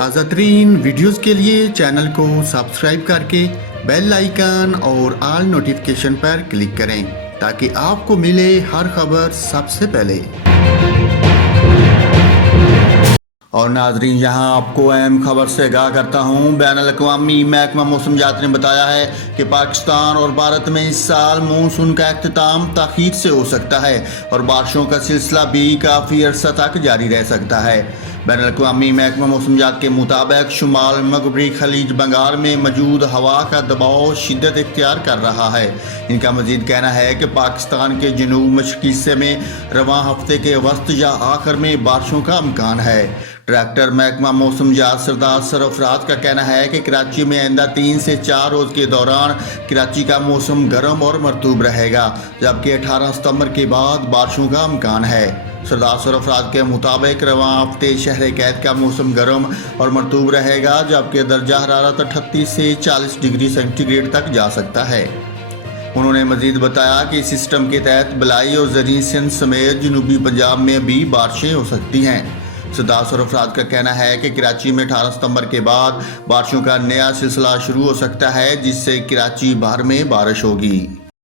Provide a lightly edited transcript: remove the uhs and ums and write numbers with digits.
تازہ ترین ویڈیوز کے لیے چینل کو سبسکرائب کر کے بیل آئیکن اور آل نوٹیفیکیشن پر کلک کریں تاکہ آپ کو ملے ہر خبر سب سے پہلے۔ اور ناظرین، یہاں آپ کو اہم خبر سے آگاہ کرتا ہوں۔ بین الاقوامی محکمہ موسمیات نے بتایا ہے کہ پاکستان اور بھارت میں اس سال مونسون کا اختتام تاخیر سے ہو سکتا ہے اور بارشوں کا سلسلہ بھی کافی عرصہ تک جاری رہ سکتا ہے۔ بین الاقوامی محکمہ موسمیات کے مطابق شمال مغربی خلیج بنگال میں موجود ہوا کا دباؤ شدت اختیار کر رہا ہے۔ ان کا مزید کہنا ہے کہ پاکستان کے جنوب مشرقی حصے میں رواں ہفتے کے وسط یا آخر میں بارشوں کا امکان ہے۔ ڈائریکٹر محکمہ موسمیات سردار سرفراز کا کہنا ہے کہ کراچی میں آئندہ 3 سے 4 روز کے دوران کراچی کا موسم گرم اور مرطوب رہے گا، جبکہ 18 ستمبر کے بعد بارشوں کا امکان ہے۔ سردار سرفراز کے مطابق رواں ہفتے شہر قید کا موسم گرم اور مرطوب رہے گا، جبکہ درجہ حرارت 38 سے 40 ڈگری سینٹی گریڈ تک جا سکتا ہے۔ انہوں نے مزید بتایا کہ اس سسٹم کے تحت بلائی اور زرعی سندھ سمیت جنوبی پنجاب میں بھی بارشیں ہو سکتی ہیں۔ سردار سرفراز کا کہنا ہے کہ کراچی میں 18 ستمبر کے بعد بارشوں کا نیا سلسلہ شروع ہو سکتا ہے، جس سے کراچی بھر میں بارش ہوگی۔